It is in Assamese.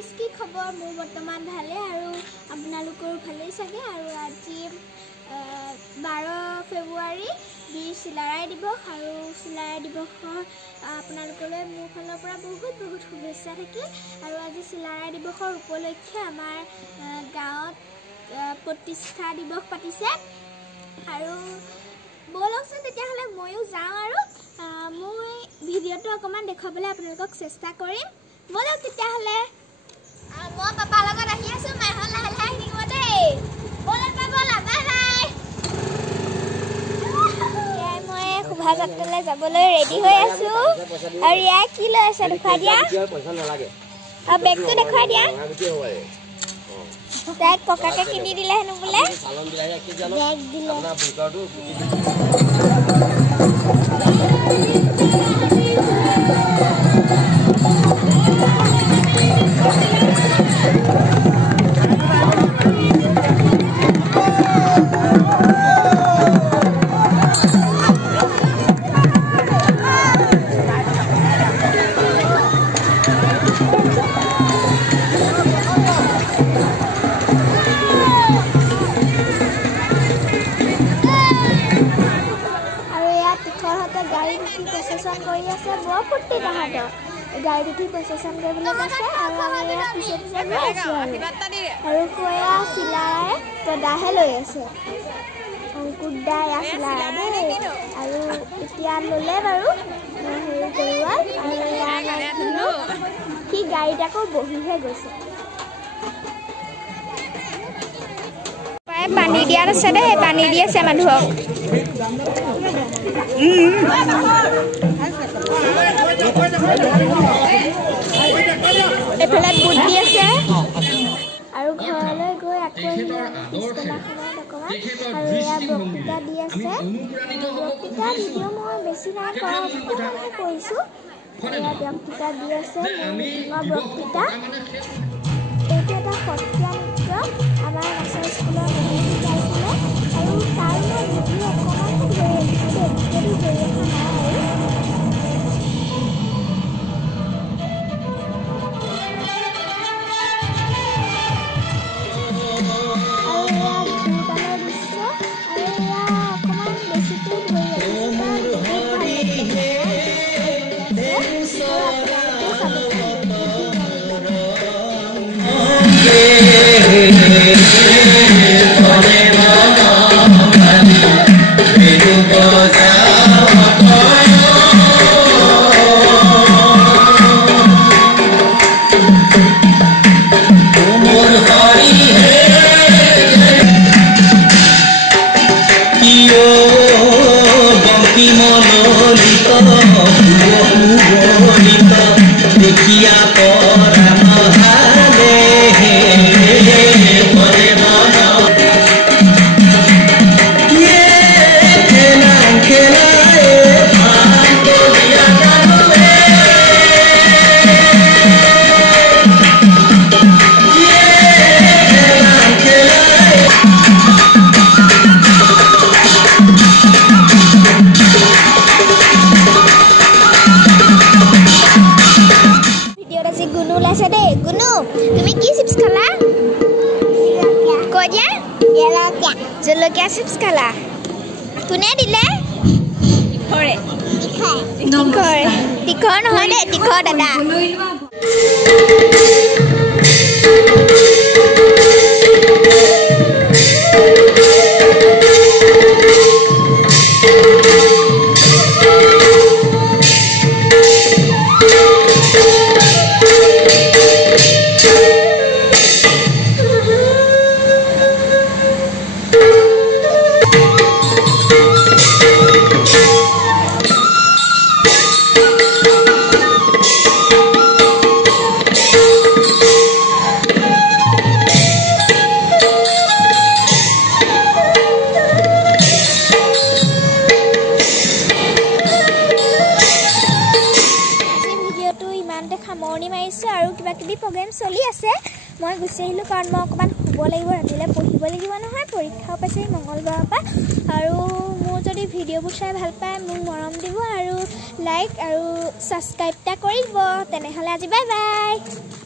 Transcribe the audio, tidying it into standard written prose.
গাইজ কি খবৰ মোৰ বৰ্তমান ভালে আৰু আপোনালোকৰ ভালেই চাগে আৰু আজি 12 ফেব্ৰুৱাৰী বীৰ চিলাৰায় দিৱস আৰু চিলাৰায় দিৱসৰ আপোনালোকলৈ মোৰ ফালৰ পৰা বহুত শুভেচ্ছা থাকিল আৰু আজি চিলাৰায় দিৱসৰ উপলক্ষে আমাৰ গাঁৱত প্ৰতিষ্ঠা দিৱস পাতিছে আৰু বলকচোন তেতিয়াহ'লে ময়ো যাওঁ আৰু মই ভিডিঅ'টো অকণমান দেখুৱাবলৈ আপোনালোকক চেষ্টা কৰিম বলক তেতিয়াহ'লে মই পাপাৰ লগত আহি আছোঁ মাইহঁত লাহে লাহে আহিব দেই বলক বলা বাই বাই মই শোভাযাত্ৰালৈ যাবলৈ ৰেডি হৈ আছোঁ আৰু ইয়াৰ কি লৈ আছে দেখুৱাই দিয়া আৰু বেগটো দেখুৱাই দিয়া তাইক ককাকে কিনি দিলে হেনো বোলে বেগ দিলে কৰি আছে বৰ ফূৰ্তি তাহাঁতৰ গাড়ী উঠি প্ৰচেছন কৰিবলৈ গৈছে আৰু আমি পিছে পিছে গৈ আছোঁ আৰু কোয়া চিলাৰায় প্ৰদাহে লৈ আছে অংকুৰ দাই চিলাৰায় দেই আৰু এতিয়া ল'লে বাৰু হেৰি কৰোৱা আৰু সি গাড়ীত আকৌ বহিহে গৈছে পানী দিয়াত আছে দেই পানী দি আছে মানুহক এফালে বুট দি আছে আৰু ঘৰলৈ গৈ আকৌ পিছবেলা সময়ত অকণমান আৰু এয়া বক্তৃতা দি আছে বক্তৃতা ভিডিঅ' মই বেছি নাই কৰা অকণমানহে কৰিছোঁ এয়া বক্তৃতা দি আছে মিটিঙৰ বক্তৃতা এইটো এটা সত্ৰীয়া নৃত্য আমাৰ নাচৰ স্কুলৰ মানুহে শিকাইছিলে আৰু তাৰ মই ভিডিঅ' অকণমানহে ধৰি ৰাখিছোঁ দেই ভিডিঅ'টো ধৰি ৰখা নাই জলকীয়া চিপছ খালা কোনে দিলে তীখৰ নহয় দেই তীখৰ দাদা সামৰণি মাৰিছোঁ আৰু কিবা কিবি প্ৰগ্ৰেম চলি আছে মই গুচি আহিলোঁ কাৰণ মই অকণমান শুব লাগিব ৰাতিলৈ পঢ়িব লাগিব নহয় পৰীক্ষাও পাইছে মঙলবাৰৰ পৰা আৰু মোৰ যদি ভিডিঅ'বোৰ চাই ভাল পায় মোক মৰম দিব আৰু লাইক আৰু ছাবস্ক্ৰাইব এটা কৰি দিব তেনেহ'লে আজি বাই বাই